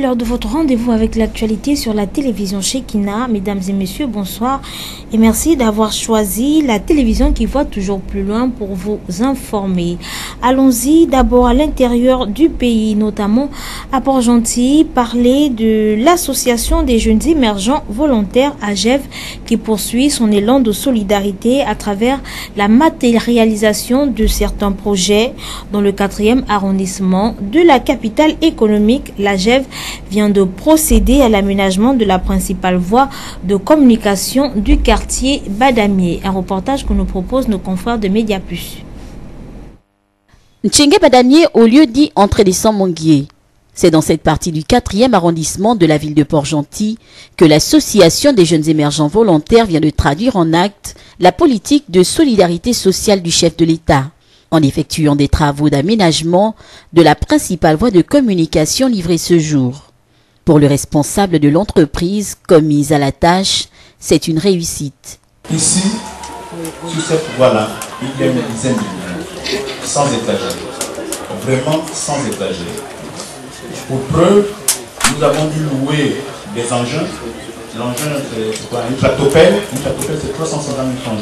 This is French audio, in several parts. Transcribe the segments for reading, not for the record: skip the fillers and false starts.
l'heure de votre rendez-vous avec l'actualité sur la télévision Shekina. Mesdames et messieurs, bonsoir et merci d'avoir choisi la télévision qui voit toujours plus loin pour vous informer. Allons-y d'abord à l'intérieur du pays, notamment à Port-Gentil, parler de l'association des jeunes émergents volontaires AGEV qui poursuit son élan de solidarité à travers la matérialisation de certains projets dans le 4e arrondissement de la capitale économique. L'AGEV vient de procéder à l'aménagement de la principale voie de communication du quartier Badamier. Un reportage que nous proposent nos confrères de Mediaplus. Ntchengue Badamier au lieu dit Entrée des Sans-Monguier. C'est dans cette partie du 4e arrondissement de la ville de Port-Gentil que l'association des jeunes émergents volontaires vient de traduire en acte la politique de solidarité sociale du chef de l'État, en effectuant des travaux d'aménagement de la principale voie de communication livrée ce jour. Pour le responsable de l'entreprise commise à la tâche, c'est une réussite. Ici, sur cette voie-là, il y a une dizaine de millions, sans exagérer, vraiment sans exagérer. Pour preuve, nous avons dû louer des engins. L'engin, c'est quoi? Une tractopelle. Une tractopelle, c'est 350 000 francs.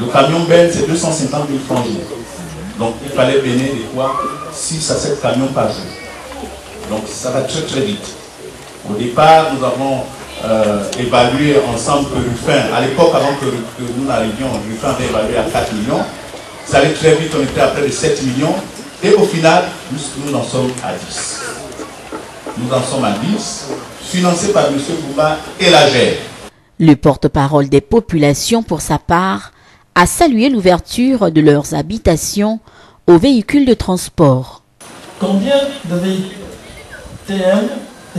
Le camion belle, c'est 250 000 francs. Donc, il fallait venir des fois 6 à 7 camions par jour. Donc, ça va très très vite. Au départ, nous avons évalué ensemble que Ruffin, à l'époque, avant que nous arrivions, Ruffin avait évalué à 4 millions. Ça allait très vite, on était à près de 7 millions. Et au final, nous en sommes à 10. Nous en sommes à 10, financés par M. Boumba et l'AGEV. Le porte-parole des populations, pour sa part, a salué l'ouverture de leurs habitations aux véhicules de transport. Combien de véhicules TM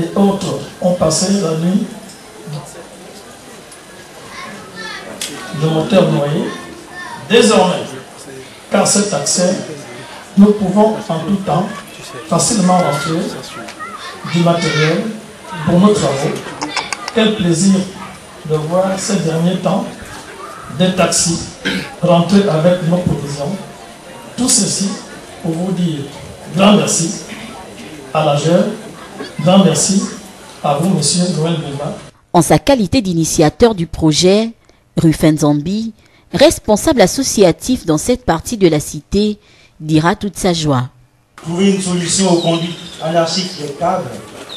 et autres ont passé la nuit de moteur noyé? Désormais, par cet accès, nous pouvons en tout temps facilement rentrer du matériel pour nos travaux. Quel plaisir de voir ces derniers temps des taxis rentrer avec nos provisions. Tout ceci pour vous dire grand merci à l'AGEV, grand merci à vous, monsieur Noël Boumba. En sa qualité d'initiateur du projet, Ruffin Zambi, responsable associatif dans cette partie de la cité, dira toute sa joie. Trouver une solution aux conduites anarchiques des câbles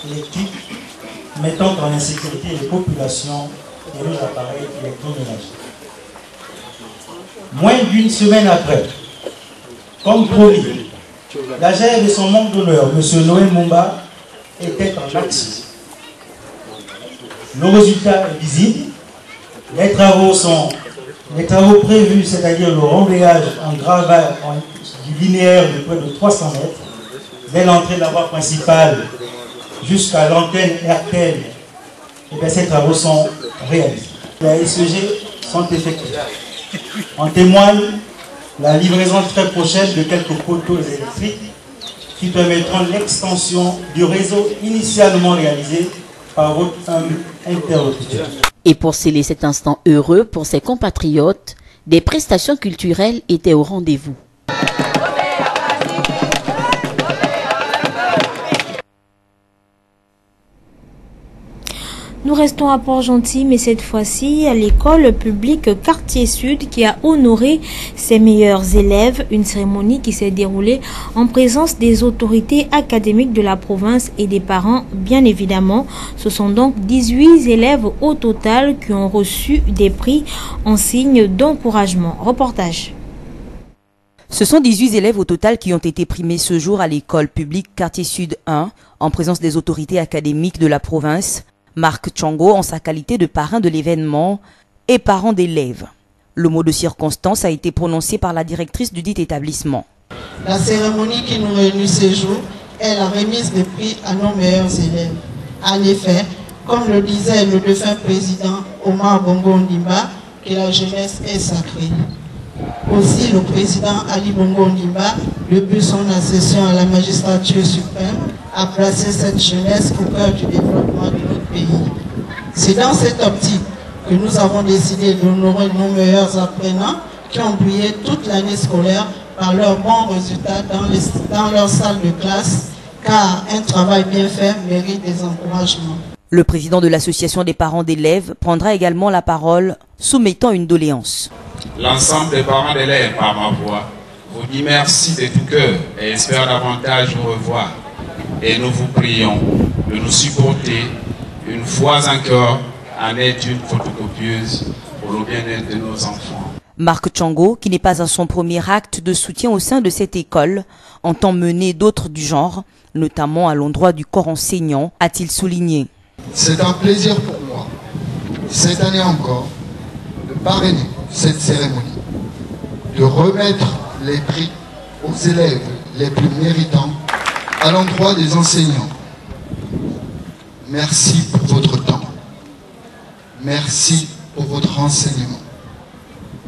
électriques mettant en insécurité les populations et les appareils électroménagers. Moins d'une semaine après, comme promis, l'AGEV et son membre d'honneur, M. Noël Mumba, étaient en action. Le résultat est visible. Les travaux prévus, c'est-à-dire le remblaiage en gravats du linéaire de près de 300 mètres, dès l'entrée de la voie principale jusqu'à l'antenne RTL, et bien ces travaux sont réalisés. Les SEG sont effectués. En témoigne la livraison très prochaine de quelques poteaux électriques qui permettront l'extension du réseau initialement réalisé par votre interlocuteur. Et pour sceller cet instant heureux pour ses compatriotes, des prestations culturelles étaient au rendez-vous. Nous restons à Port-Gentil, mais cette fois-ci à l'école publique Quartier Sud qui a honoré ses meilleurs élèves. Une cérémonie qui s'est déroulée en présence des autorités académiques de la province et des parents, bien évidemment. Ce sont donc 18 élèves au total qui ont reçu des prix en signe d'encouragement. Reportage. Ce sont 18 élèves au total qui ont été primés ce jour à l'école publique Quartier Sud 1 en présence des autorités académiques de la province. Marc Tchango en sa qualité de parrain de l'événement et parent d'élèves. Le mot de circonstance a été prononcé par la directrice du dit établissement. La cérémonie qui nous réunit ce jour est la remise des prix à nos meilleurs élèves. En effet, comme le disait le défunt président Omar Bongo Ondimba, que la jeunesse est sacrée. Aussi, le président Ali Bongo Ondimba, depuis son accession à la magistrature suprême, a placé cette jeunesse au cœur du développement de notre pays. C'est dans cette optique que nous avons décidé d'honorer nos meilleurs apprenants qui ont brillé toute l'année scolaire par leurs bons résultats dans leur salle de classe car un travail bien fait mérite des encouragements. Le président de l'association des parents d'élèves prendra également la parole, soumettant une doléance. L'ensemble des parents d'élèves, par ma voix, vous dit merci de tout cœur et espère davantage vous revoir. Et nous vous prions de nous supporter une fois encore en étude photocopieuse pour le bien-être de nos enfants. Marc Chango, qui n'est pas à son premier acte de soutien au sein de cette école, entend mener d'autres du genre, notamment à l'endroit du corps enseignant, a-t-il souligné. C'est un plaisir pour moi, cette année encore, de parrainer cette cérémonie, de remettre les prix aux élèves les plus méritants à l'endroit des enseignants. Merci pour votre temps. Merci pour votre enseignement.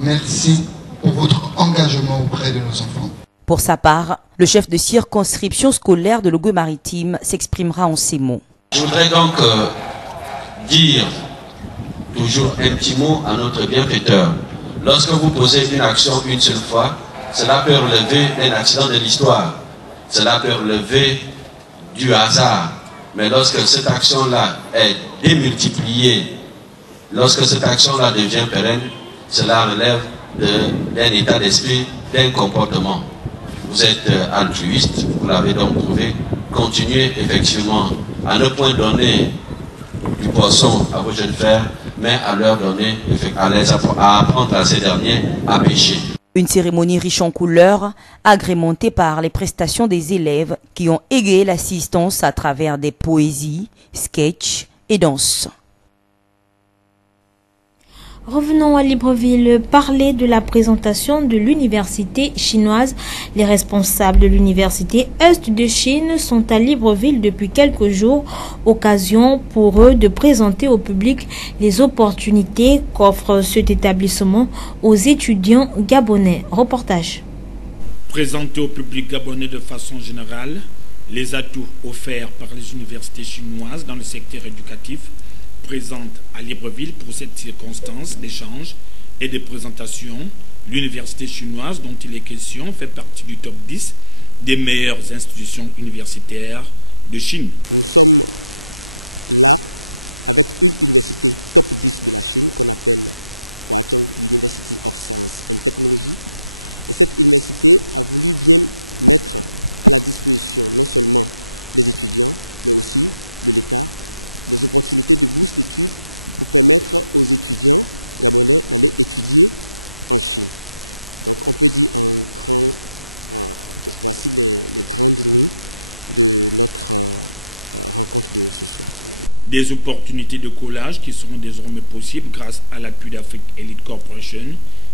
Merci pour votre engagement auprès de nos enfants. Pour sa part, le chef de circonscription scolaire de Logoué-Maritime s'exprimera en ces mots. Je voudrais donc dire toujours un petit mot à notre bienfaiteur. Lorsque vous posez une action une seule fois, cela peut relever d'un accident de l'histoire. Cela peut relever du hasard. Mais lorsque cette action-là est démultipliée, lorsque cette action-là devient pérenne, cela relève d'un état d'esprit, d'un comportement. Vous êtes altruiste, vous l'avez donc prouvé. Continuez effectivement à ne point donner du poisson à vos jeunes frères, mais à leur donner, à apprendre à ces derniers à pêcher. Une cérémonie riche en couleurs, agrémentée par les prestations des élèves qui ont égayé l'assistance à travers des poésies, sketchs et danses. Revenons à Libreville, parler de la présentation de l'université chinoise. Les responsables de l'université Est de Chine sont à Libreville depuis quelques jours, occasion pour eux de présenter au public les opportunités qu'offre cet établissement aux étudiants gabonais. Reportage. Présenter au public gabonais de façon générale les atouts offerts par les universités chinoises dans le secteur éducatif, présente à Libreville pour cette circonstance d'échange et de présentation. L'université chinoise dont il est question fait partie du top 10 des meilleures institutions universitaires de Chine. Nous sommes là avec une université top 10 de la Chine qu'on appelle Huazhong University of Science and Technology. Et cette université a voulu bien mettre à la disposition non seulement des étudiants, mais aussi de l'État, des opportunités de bourse d'études pour permettre aux étudiants gabonais d'aller étudier en Chine. Donc on peut dire en grand, voici les grandes lignes de notre rencontre de ce soir. Des opportunités de collage qui seront désormais possibles grâce à l'appui d'Afrique Elite Corporation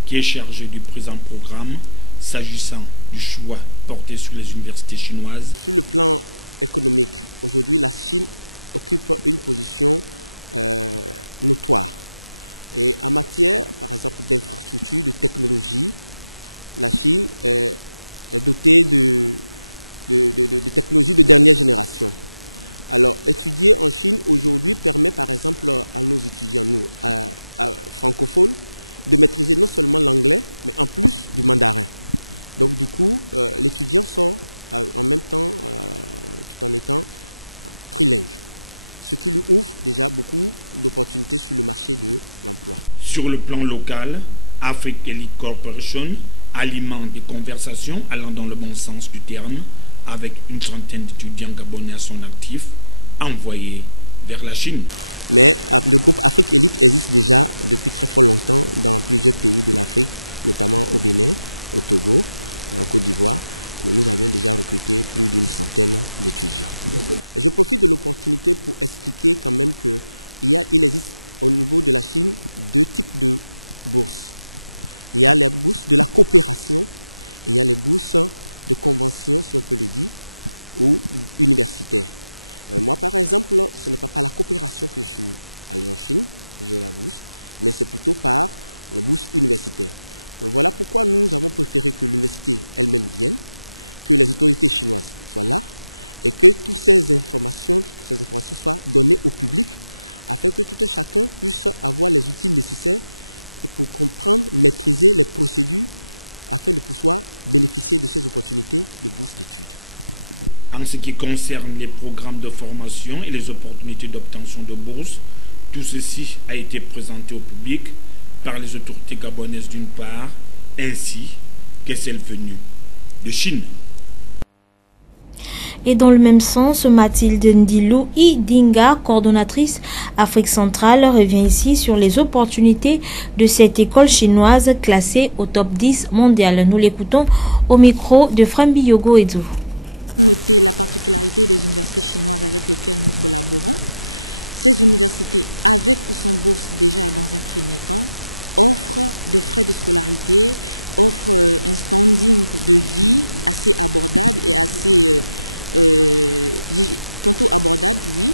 qui est chargé du présent programme s'agissant du choix porté sur les universités chinoises. Sur le plan économique, aujourd'hui la Chine occupe une position notoire. Et en matière, par exemple, d'infrastructures, de technologie, la Chine est dotée de technologies de dernière génération. Alors, étudier en Chine aujourd'hui permet, par exemple, à nos étudiants, nous, francophones, de maîtriser non seulement l'anglais, mais en plus du mandarin. Donc, du coup, l'étudiant sort en même temps, tout en étant trilingue, ce qui lui ouvre déjà beaucoup d'opportunités sur le marché de l'emploi. Sur le plan local, Afrique Elite Corporation alimente des conversations allant dans le bon sens du terme avec une trentaine d'étudiants gabonais à son actif envoyés vers la Chine. Mais le groupe Afrique Elite existe déjà depuis très fort longtemps dans plusieurs pays de l'Afrique, notamment au Bénin, au Togo, en Côte d'Ivoire, où nous avions déjà recruté plus d'une centaine d'étudiants. Je profite de l'opportunité pour expliquer quand même qu'il existe au niveau de la Chine deux types de bourses. Il y a les bourses de la coopération et il y a les bourses de convention, si on peut le dire, ou universitaires. Moi, par exemple, ce n'est pas par la coopération que je suis allé en Chine, j'ai la bourse, mais c'est plutôt par les bourses universitaires. Donc voilà pourquoi nous avons préféré que l'université elle-même vienne, que les autorités chinoises soient là et que toutes ces informations soient données au public afin que tout un chacun puisse avoir les outils nécessaires et pour comprendre, maîtriser les procédures afin de pouvoir bénéficier de ces opportunités de bourse d'études. En ce qui concerne les programmes de formation et les opportunités d'obtention de bourse, tout ceci a été présenté au public par les autorités gabonaises d'une part, ainsi que celles venues de Chine. Et dans le même sens, Mathilde Ndilou Idinga, coordonnatrice Afrique centrale, revient ici sur les opportunités de cette école chinoise classée au top 10 mondial. Nous l'écoutons au micro de Frambi Yogo Edu. Noter la particularité des universités chinoises avec lesquelles nous collaborons. Ces universités, avec ou sans bourse déjà dans un premier temps, offrent des frais de scolarité, offrent un standing de vie assez abordable et assez tantôt abordable, oui.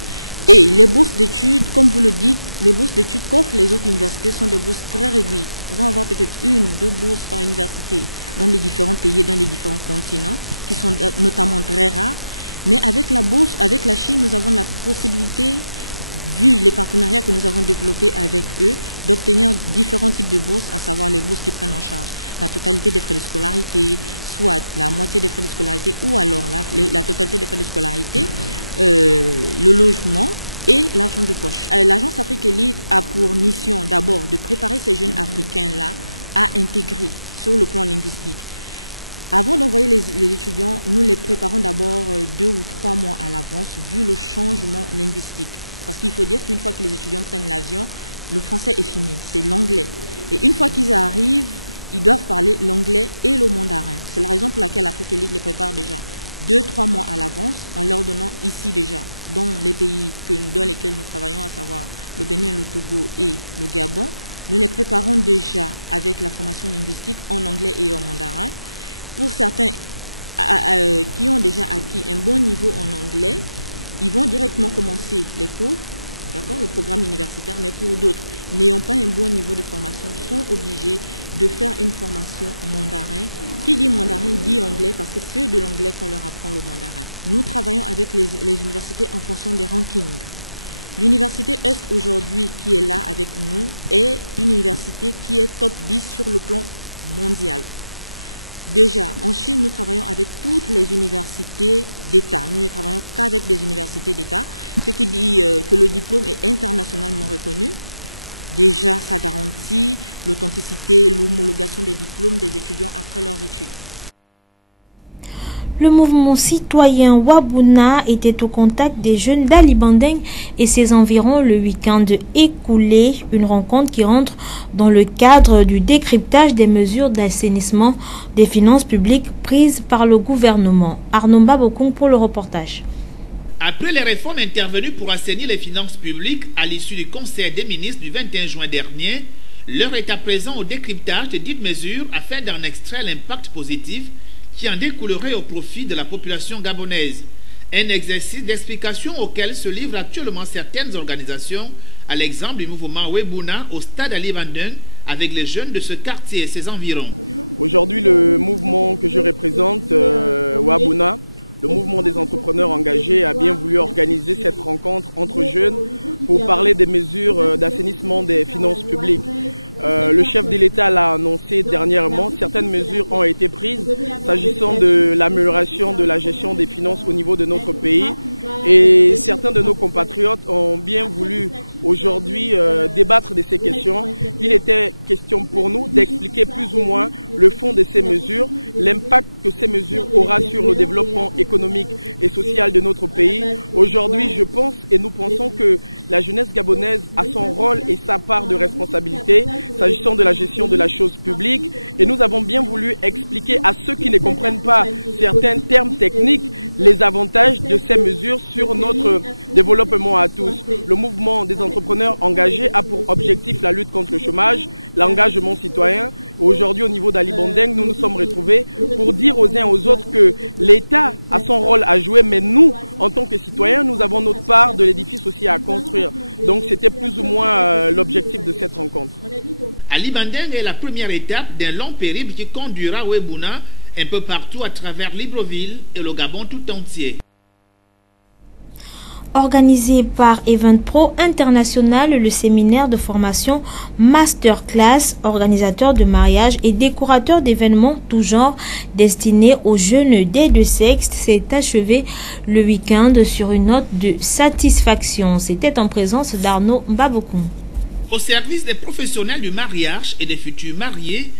Et les bourses d'études, comme vous le dites, les bourses d'études qu'offrent les autres universités sont des bourses très réduites. Ils vont avoir peut-être 1 ou 2 bourses par université dans les différents pays, dans les différents continents, qui sont notamment très rares. Mais avec la bourse, avec la Chine, nous avons la possibilité, vu les partenariats que nous avons développés avec eux, d'obtenir différents types de bourses, à savoir les bourses qui prennent en charge la totalité des frais de scolarité, soit la moitié des frais de scolarité, ou alors la totalité des frais de scolarité, le logement et l'argent de poche. L'Agence Afrique Elite a pour mission d'abord de préparer ces jeunes Africains-là à intégrer sur le plan linguistique. Avant d'envoyer les étudiants, nous les préparons d'abord 2 ou 3 mois à l'avance, vu le changement linguistique. Parce qu'il faut dire qu'une fois que les étudiants prennent l'avion, le français est fini, c'est l'anglais. Et une fois qu'ils arrivent, ils doivent parler l'anglais et le mandarin. C'est la raison pour laquelle l'Afrique Elite les prépare déjà 2-3 mois à l'avance, en leur donnant ici déjà, dans les pays dans lesquels nous travaillons, à savoir le Bénin, le Togo et le Gabon, nous les préparons déjà avec la formation linguistique en anglais et en mandarin. Pour certains qui ont déjà acquis un bon niveau en anglais, ils vont directement commencer les cours, d'accord, le programme universitaire, mais pour d'autres, n'ayant pas un bon niveau de formation, sont obligés de faire une formation mandarin. Qui dit mandarin dit anglais, parce que c'est de l'anglais qu'on leur apprend le mandarin. Nous travaillons avec les universités en fonction des rankings. L'université Est aujourd'hui qui est là avec nous est une université qui est top 10 sur le plan mondial. Déjà, en Chine, nous travaillons avec toutes les universités d'État. Nous ne travaillons qu'avec des universités d'État, ce qui dit que le diplôme est internationalement reconnu. Déjà, ça garantit l'authenticité, l'homologation des diplômes des étudiants après leurs études. Le mouvement citoyen Wabuna était au contact des jeunes d'Ali Bandeng et ses environs le week-end écoulé, une rencontre qui rentre dans le cadre du décryptage des mesures d'assainissement des finances publiques prises par le gouvernement. Arnaud Babokong pour le reportage. Après les réformes intervenues pour assainir les finances publiques à l'issue du Conseil des ministres du 21 juin dernier, l'heure est à présent au décryptage de dites mesures afin d'en extraire l'impact positif qui en découlerait au profit de la population gabonaise. Un exercice d'explication auquel se livrent actuellement certaines organisations, à l'exemple du mouvement Webuna au stade Ali Bandeng, avec les jeunes de ce quartier et ses environs. Aujourd'hui, le mouvement que je représente, Wabuna, le mouvement des entrepreneurs engagés, a bien voulu organiser cette rencontre entre jeunes pour parler des mesures d'assainissement des finances publiques. Le chef de l'État l'a annoncé dernièrement, certaines mesures ont été prises s'agissant de l'amélioration de la gestion des finances au niveau de notre pays. Et certains de nos compatriotes ont bien voulu aujourd'hui débattre de ces questions. Il était question pour nous d'expliquer plus ou moins le fond de ces mesures, l'impact que ces mesures aura sur le développement économique et social de notre pays. Aujourd'hui, je pense et nous pensons que la jeunesse gabonaise a son rôle et sa part de responsabilité s'agissant de la gestion de la chose publique. Et nous avons bien voulu expliquer à ceux qui ne comprennent pas certains termes techniques les avantages de ces mesures sur notre développement à tous. Le mouvement des entrepreneurs engagés a pour objectif la lutte contre le chômage, l'engagement citoyen. Aujourd'hui, au niveau d'Ali Bandeng, nous nous sommes retrouvés pour dire aux uns et aux autres que l'État a son rôle à jouer, mais nous, en tant que citoyens, nous avons notre part de l'édifice aussi à construire. Donc c'était plus ou moins l'objectif de cette rencontre. Ali Bandeng est la première étape d'un long périple qui conduira Webuna un peu partout à travers Libreville et le Gabon tout entier. Organisé par Eventpro International, le séminaire de formation Masterclass, organisateur de mariage et décorateur d'événements tout genre destinés aux jeunes des deux sexes, s'est achevé le week-end sur une note de satisfaction. C'était en présence d'Arnaud Mbabokoum. Au service des professionnels du mariage et des futurs mariés,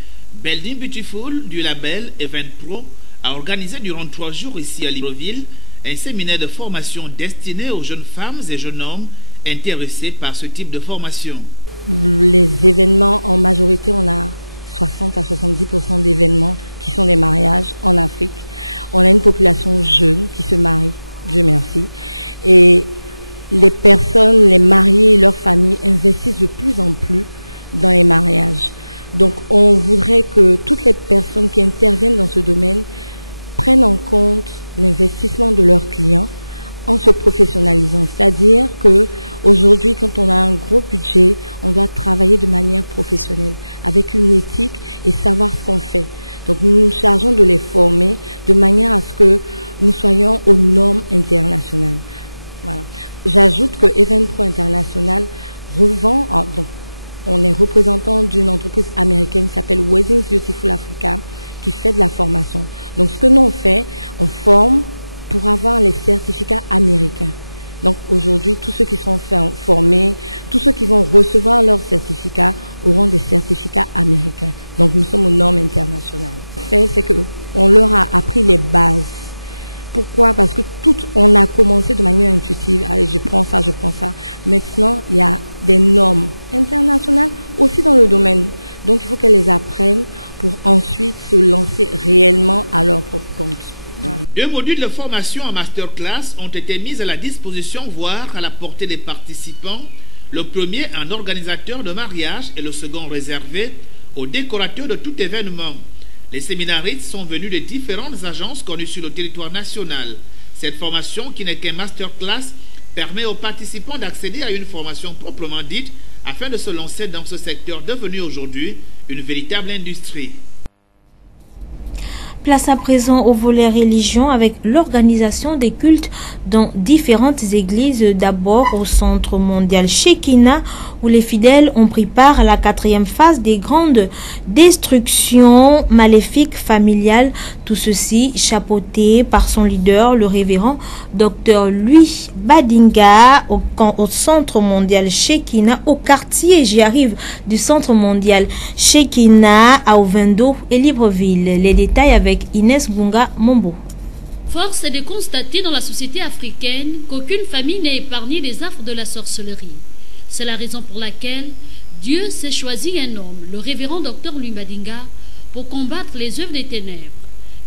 Building Beautiful du label Eventpro a organisé durant 3 jours ici à Libreville un séminaire de formation destiné aux jeunes femmes et jeunes hommes intéressés par ce type de formation. Les événements, en majorité, on a 60 à 70% d'événements qui sont des mariages en Afrique. On a une population jeune qui se marie, Dieu merci. Et les personnes, les mariés et leurs familles investissent de plus en plus dans les mariages. Donc on voudrait que toutes les personnes qui interviennent dans ce domaine prennent en compte l'investissement de leurs clients en se professionnalisant. C'est-à-dire que aujourd'hui, quand on a un gros budget, on doit travailler de manière professionnelle, avec une éthique et savoir ce qu'on fait. Donc nous nous chargeons de les former de manière à ce que nous soyons aux normes internationales. Voilà. J'ajoute que Eventpro International revend, donc on est représentant d'une entreprise américaine qui s'appelle Weddings Beautiful Africa, qui fait de la formation. Donc ce que nous on fait, on forme pour avoir les certificats américains. Donc aujourd'hui, tous ceux qui seront formés, tous ceux qui vont recevoir leurs certificats auront des certificats américains. Donc nous sommes aux normes internationales. Ce qu'on fait, c'est qu'on leur a appris les bases. Pourquoi? Parce que on a commencé de manière intuitive. Allez, je prends ça, je prends ça. Maintenant, il y a des normes internationales aussi dans le domaine. Donc il faut qu'elles les apprennent pour ensuite se lancer réellement à leur propre compte. Voilà. 2 modules de formation en masterclass ont été mis à la disposition, voire à la portée des participants. Le premier, un organisateur de mariage, et le second réservé aux décorateurs de tout événement. Les séminaristes sont venus de différentes agences connues sur le territoire national. Cette formation, qui n'est qu'un masterclass, permet aux participants d'accéder à une formation proprement dite afin de se lancer dans ce secteur devenu aujourd'hui une véritable industrie. Place à présent au volet religion avec l'organisation des cultes dans différentes églises. D'abord au Centre mondial Shekinah où les fidèles ont pris part à la 4e phase des grandes destructions maléfiques familiales. Tout ceci chapeauté par son leader, le révérend Dr Louis Badinga au Centre mondial Shekinah, au quartier, j'y arrive, du Centre mondial Shekinah à Ovendo et Libreville. Les détails avec Inès Bunga Mombo. Force est de constater dans la société africaine qu'aucune famille n'est épargnée des affres de la sorcellerie. C'est la raison pour laquelle Dieu s'est choisi un homme, le révérend Dr Louis Badinga, pour combattre les œuvres des ténèbres.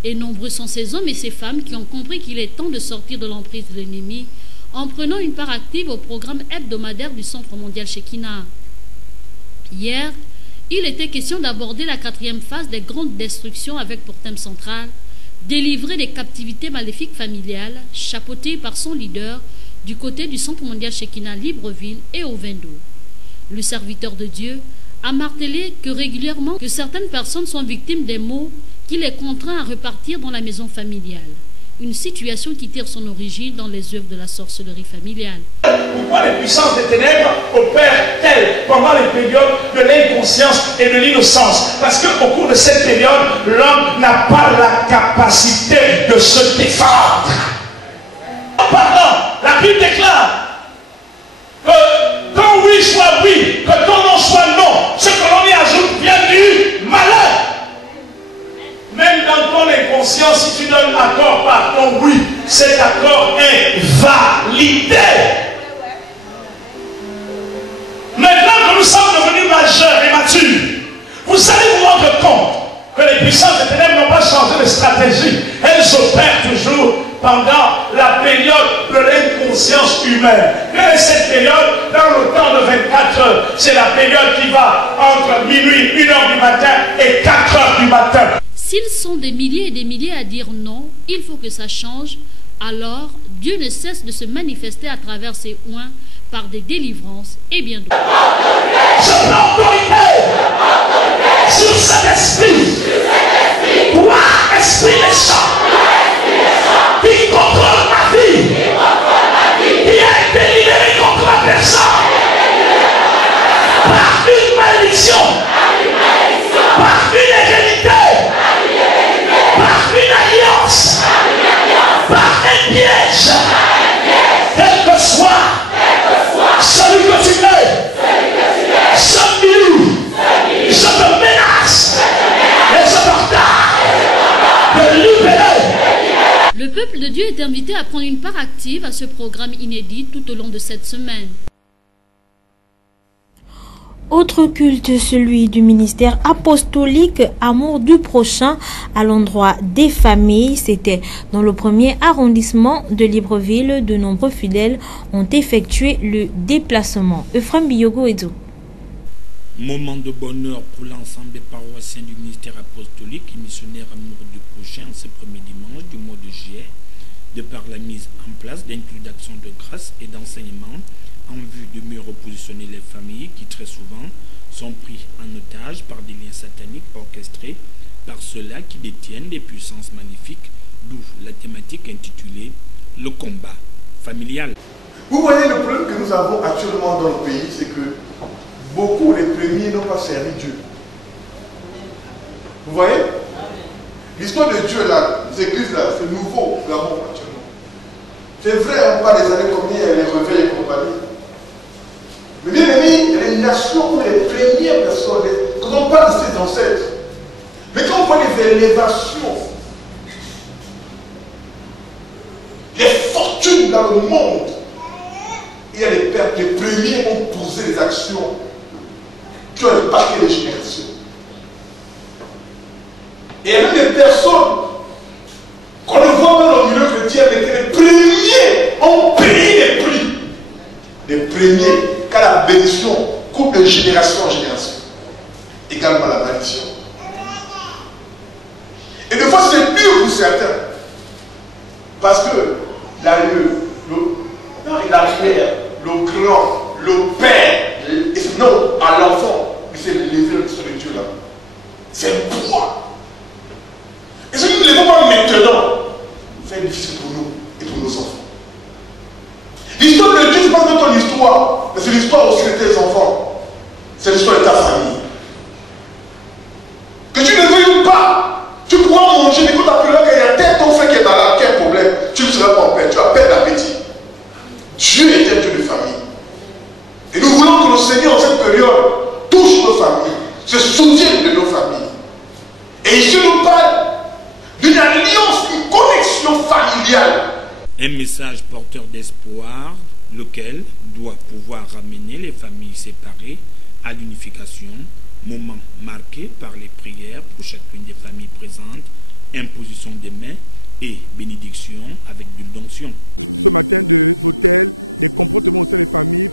Et nombreux sont ces hommes et ces femmes qui ont compris qu'il est temps de sortir de l'emprise de l'ennemi en prenant une part active au programme hebdomadaire du Centre mondial Shekinah. Hier, il était question d'aborder la 4e phase des grandes destructions avec pour thème central délivrer des captivités maléfiques familiales, chapeautées par son leader du côté du Centre mondial Shekinah Libreville et Ovendo. Le serviteur de Dieu a martelé que régulièrement que certaines personnes sont victimes des maux qui les contraint à repartir dans la maison familiale. Une situation qui tire son origine dans les œuvres de la sorcellerie familiale. Pourquoi les puissances des ténèbres opèrent-elles pendant les périodes de l'inconscience et de l'innocence? Parce qu'au cours de cette période, l'homme n'a pas la capacité de se défendre. Pardon, la Bible déclare que ton oui soit oui, que ton non soit non. Ce que l'on y ajoute vient du malheur. Même dans ton inconscience, si tu donnes l'accord par ton oui, cet accord est validé. Maintenant que nous sommes devenus majeurs et matures, vous allez vous rendre compte que les puissances des ténèbres n'ont pas changé de stratégie. Elles opèrent toujours pendant la période de l'inconscience humaine. Quelle est cette période? Dans le temps de 24 heures. C'est la période qui va entre minuit, 1h du matin et 4h du matin. S'ils sont des milliers et des milliers à dire non, il faut que ça change, alors Dieu ne cesse de se manifester à travers ses oins par des délivrances et bien d'autres. Je prends autorité sur cet esprit. Toi, esprit méchant, qui contrôle ma vie, qui est peuple de Dieu est invité à prendre une part active à ce programme inédit tout au long de cette semaine. Autre culte, celui du ministère apostolique Amour du prochain à l'endroit des familles. C'était dans le premier arrondissement de Libreville. De nombreux fidèles ont effectué le déplacement. Euphrem Biyogo Edzo. Moment de bonheur pour l'ensemble des paroissiens du ministère apostolique et missionnaire Amour du prochain ce premier dimanche du mois de juillet, de par la mise en place d'un culte d'action de grâce et d'enseignement en vue de mieux repositionner les familles qui très souvent sont pris en otage par des liens sataniques orchestrés par ceux-là qui détiennent des puissances maléfiques, d'où la thématique intitulée « Le combat familial ». Vous voyez le problème que nous avons actuellement dans le pays, c'est que beaucoup, les premiers, n'ont pas servi Dieu. Vous voyez? L'histoire de Dieu, là, ces églises-là, c'est nouveau, Gabon, actuellement. C'est vrai, on parle des années combien, les réveils et compagnie. Mais bien aimé, les nations, les premières personnes, quand on parle de ces ancêtres, mais quand on voit les élévations, les fortunes dans le monde, il y a les pères, les premiers ont posé des actions qui ont impacté les générations. Et il y a même des personnes qu'on ne voit pas dans le milieu chrétien, mais que les premiers ont payé les prix. Les premiers, car la bénédiction coupe de génération en génération. Également la malédiction. Et des fois c'est dur pour certains. Parce que l'arrière, le grand, le père, non, à l'enfant, c'est l'élevé de Dieu là. C'est un pouvoir. Et si nous ne l'avons pas maintenant, c'est difficile pour nous et pour nos enfants. L'histoire de Dieu, ce n'est pas que ton histoire, mais c'est l'histoire aussi de tes enfants. C'est l'histoire de ta famille. Que tu ne veuilles ou pas, tu pourras manger, mais quand tu appelleras qu'il y a tel ton frère qui est malade, qui a un problème, tu ne seras pas en paix, tu as peine d'appétit. Dieu est un Dieu de famille. Et nous voulons que le Seigneur, en cette période, touche nos familles, se souvienne de nos familles. Et ici, nous parle d'une alliance, une connexion familiale. Un message porteur d'espoir, lequel doit pouvoir ramener les familles séparées à l'unification, moment marqué par les prières pour chacune des familles présentes, imposition des mains et bénédiction avec l'onction. Ce matin, des hôtels, des comportements au sein des familles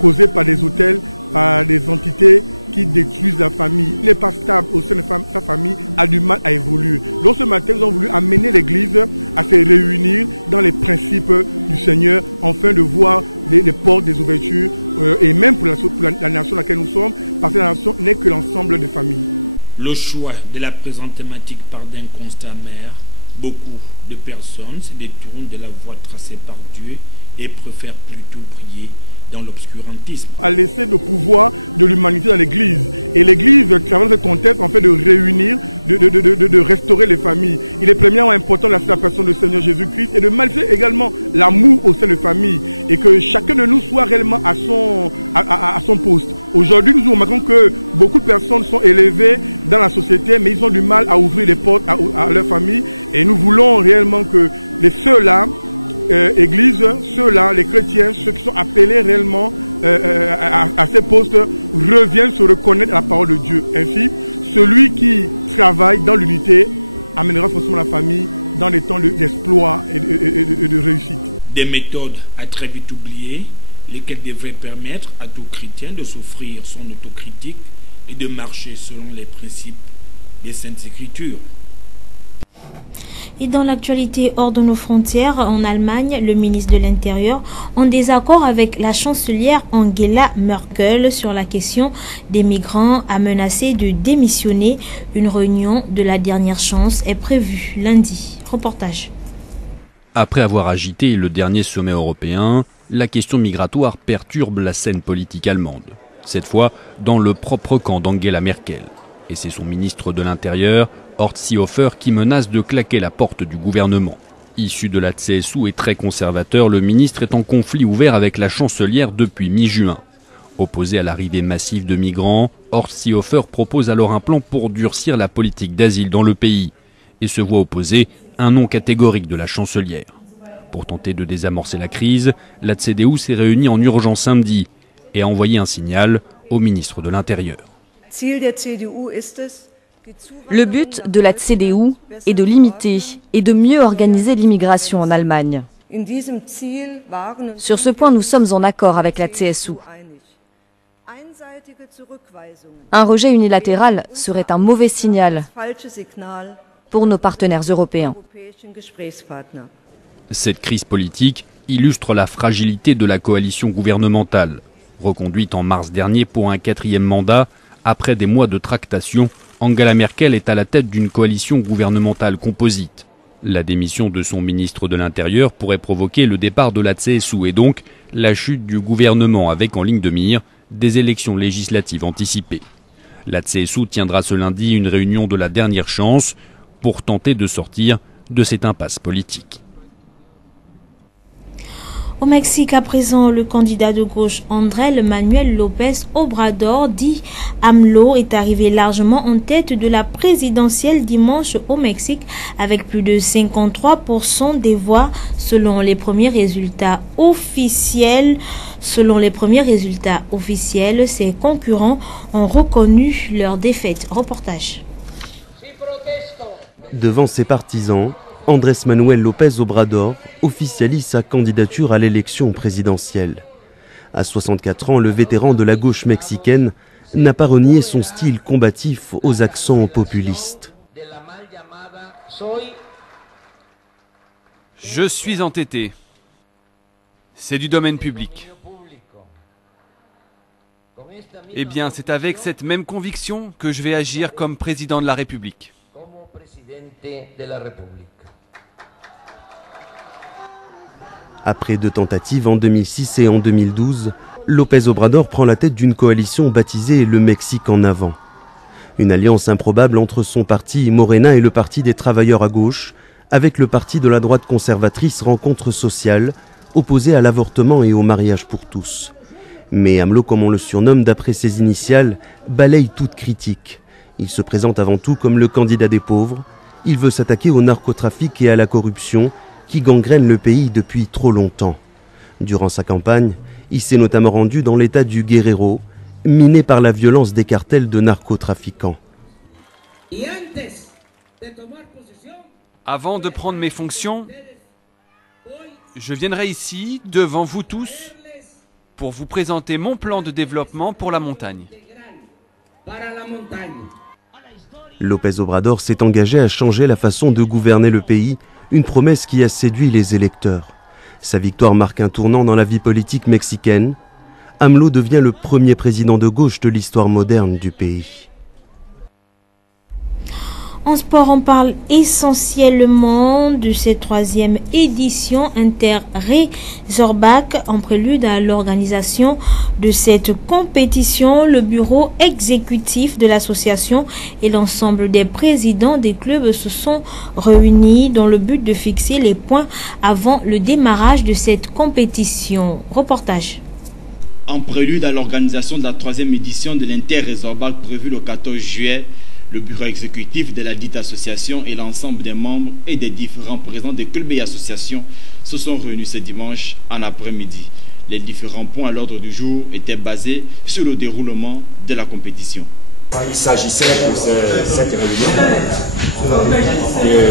causés par des hôtels, par des entités qui détruisent la famille. Il n'est pas stable au sein de sa famille, a du mal à évoluer. Donc ce matin, nous avons voulu amener l'Église à se réunir dans les principes du Seigneur, afin de voir les portes, des ouvertures, et même pour la nation dans laquelle nous sommes, parce que la nation n'est que l'ensemble des familles. Le choix de la présente thématique part d'un constat amer. Beaucoup de personnes se détournent de la voie tracée par Dieu et préfèrent plutôt prier dans l'obscurantisme. À laisser le pouvoir de l'humanité dans l'Église. Et l'Église, dans ce contexte, en fait de réunir, de restaurer les familles. Il est premièrement important de la personne du Seigneur Jésus-Christ et de manifester également l'amour au sein de familles. Et que chacun de nous soit réellement à son poste. Aujourd'hui, nous remarquons que beaucoup de personnes sont élevées dans la société, mais ils ont du mal à ouvrir les portes à leur famille. Et nous voulons réellement que ceux-là, Église, ceux-là, les chrétiens, ceux qui sont appelés réellement à ces postes, reviennent se reconnaître à la parole de Dieu. Ainsi, celui qui travaille dans l'unité amènera forcément la famille dans des temps d'exploit et de réussite. Des méthodes à très vite oubliées, lesquelles devraient permettre à tout chrétien de s'offrir son autocritique et de marcher selon les principes des Saintes Écritures. Et dans l'actualité hors de nos frontières, en Allemagne, le ministre de l'Intérieur en désaccord avec la chancelière Angela Merkel sur la question des migrants a menacé de démissionner. Une réunion de la dernière chance est prévue lundi. Reportage. Après avoir agité le dernier sommet européen, la question migratoire perturbe la scène politique allemande. Cette fois, dans le propre camp d'Angela Merkel. Et c'est son ministre de l'Intérieur, Horst Seehofer, qui menace de claquer la porte du gouvernement. Issu de la CSU et très conservateur, le ministre est en conflit ouvert avec la chancelière depuis mi-juin. Opposé à l'arrivée massive de migrants, Horst Seehofer propose alors un plan pour durcir la politique d'asile dans le pays et se voit opposer un non catégorique de la chancelière. Pour tenter de désamorcer la crise, la CDU s'est réunie en urgence samedi et a envoyé un signal au ministre de l'Intérieur. Le but de la CDU est de limiter et de mieux organiser l'immigration en Allemagne. Sur ce point, nous sommes en accord avec la CSU. Un rejet unilatéral serait un mauvais signal pour nos partenaires européens. Cette crise politique illustre la fragilité de la coalition gouvernementale, reconduite en mars dernier pour un 4e mandat. Après des mois de tractation, Angela Merkel est à la tête d'une coalition gouvernementale composite. La démission de son ministre de l'Intérieur pourrait provoquer le départ de la CSU et donc la chute du gouvernement avec en ligne de mire des élections législatives anticipées. La CSU tiendra ce lundi une réunion de la dernière chance pour tenter de sortir de cette impasse politique. Au Mexique, à présent, le candidat de gauche Andrés Manuel López Obrador, dit AMLO, est arrivé largement en tête de la présidentielle dimanche au Mexique avec plus de 53% des voix selon les premiers résultats officiels. Selon les premiers résultats officiels, ses concurrents ont reconnu leur défaite. Reportage. Devant ses partisans, Andrés Manuel López Obrador officialise sa candidature à l'élection présidentielle. À 64 ans, le vétéran de la gauche mexicaine n'a pas renié son style combatif aux accents populistes. Je suis entêté. C'est du domaine public. Eh bien, c'est avec cette même conviction que je vais agir comme président de la République. Après 2 tentatives en 2006 et en 2012, López Obrador prend la tête d'une coalition baptisée Le Mexique en avant. Une alliance improbable entre son parti Morena et le Parti des travailleurs à gauche, avec le parti de la droite conservatrice Rencontre sociale, opposé à l'avortement et au mariage pour tous. Mais AMLO, comme on le surnomme d'après ses initiales, balaye toute critique. Il se présente avant tout comme le candidat des pauvres. Il veut s'attaquer au narcotrafic et à la corruption qui gangrène le pays depuis trop longtemps. Durant sa campagne, il s'est notamment rendu dans l'état du Guerrero, miné par la violence des cartels de narcotrafiquants. Avant de prendre mes fonctions, je viendrai ici, devant vous tous, pour vous présenter mon plan de développement pour la montagne. López Obrador s'est engagé à changer la façon de gouverner le pays, une promesse qui a séduit les électeurs. Sa victoire marque un tournant dans la vie politique mexicaine. AMLO devient le premier président de gauche de l'histoire moderne du pays. En sport, on parle essentiellement de cette 3e édition Inter-Résorbac. En prélude à l'organisation de cette compétition, le bureau exécutif de l'association et l'ensemble des présidents des clubs se sont réunis dans le but de fixer les points avant le démarrage de cette compétition. Reportage. En prélude à l'organisation de la 3e édition de l'Inter-Résorbac prévue le 14 juillet, le bureau exécutif de la dite association et l'ensemble des membres et des différents présidents des clubs et associations se sont réunis ce dimanche en après-midi. Les différents points à l'ordre du jour étaient basés sur le déroulement de la compétition. Il s'agissait pour cette réunion de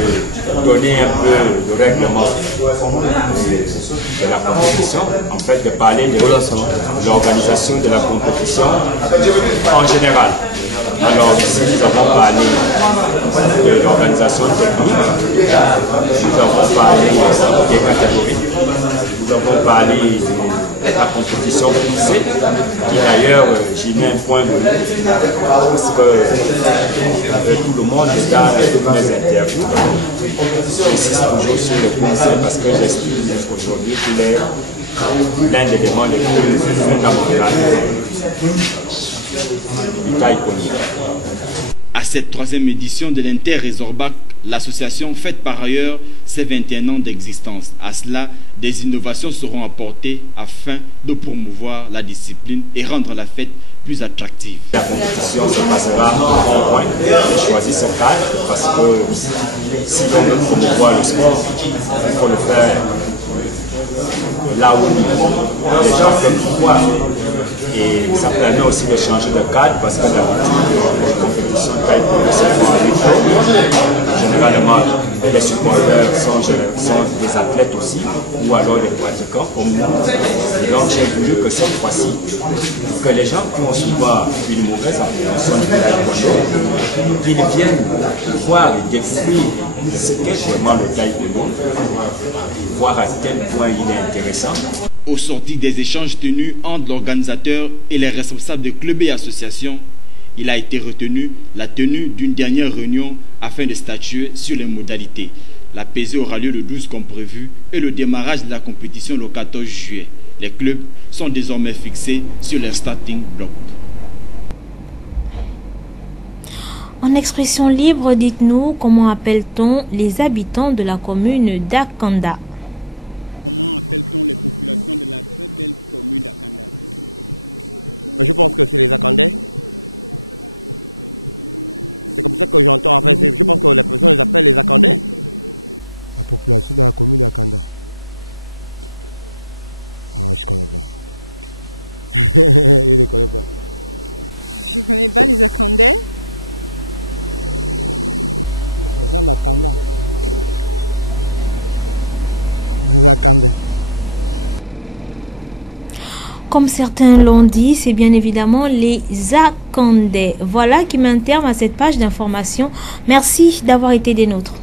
donner un peu le règlement de la compétition, en fait de parler de l'organisation de la compétition en général. Alors ici nous avons parlé de l'organisation technique, nous avons parlé des catégories, nous avons parlé de la compétition poussée, qui d'ailleurs j'y mets un point de vue, parce que tout le monde est dans toutes mes interviews. J'insiste toujours sur le conseil parce que j'estime aujourd'hui qu'il est l'un des éléments les plus fondamentaux du cas économique. À cette 3e édition de l'Inter-Résorbac, l'association fête par ailleurs ses 21 ans d'existence. À cela, des innovations seront apportées afin de promouvoir la discipline et rendre la fête plus attractive. La compétition se passera en rond-point. J'ai choisi ce cadre parce que si on veut promouvoir le sport, il faut le faire là où les gens peuvent voir. Et ça permet aussi de changer de cadre parce que d'habitude, les compétitions telles que se font en huis clos, généralement, les supporters sont des athlètes aussi, ou alors des pratiquants comme nous. Et donc j'ai voulu que cette fois-ci, que les gens qui ont souvent une mauvaise appréhension du taekwondo, qu'ils viennent voir et découvrir ce qu'est vraiment le taekwondo, et voir à quel point il est intéressant. Au sortir des échanges tenus entre l'organisateur et les responsables de clubs et associations, il a été retenu la tenue d'une dernière réunion afin de statuer sur les modalités. La pesée aura lieu le 12 comme prévu et le démarrage de la compétition le 14 juillet. Les clubs sont désormais fixés sur leur starting block. En expression libre, dites-nous comment appelle-t-on les habitants de la commune d'Akanda? Comment appelle-t-on les populations de la très belle commune d'Akanda? Je pense que c'est les Akandais. C'est comme ça que j'entends. Enfin, je pense que les personnes les appellent les Akandais. La population de la commune d'Akanda. Ah, je ne connais pas. Je ne connais pas. Je ne connais pas les Akandais. Les gens d'Akanda. Les Akandais. Comme certains l'ont dit, c'est bien évidemment les Akandais. Voilà qui met un terme à cette page d'information. Merci d'avoir été des nôtres.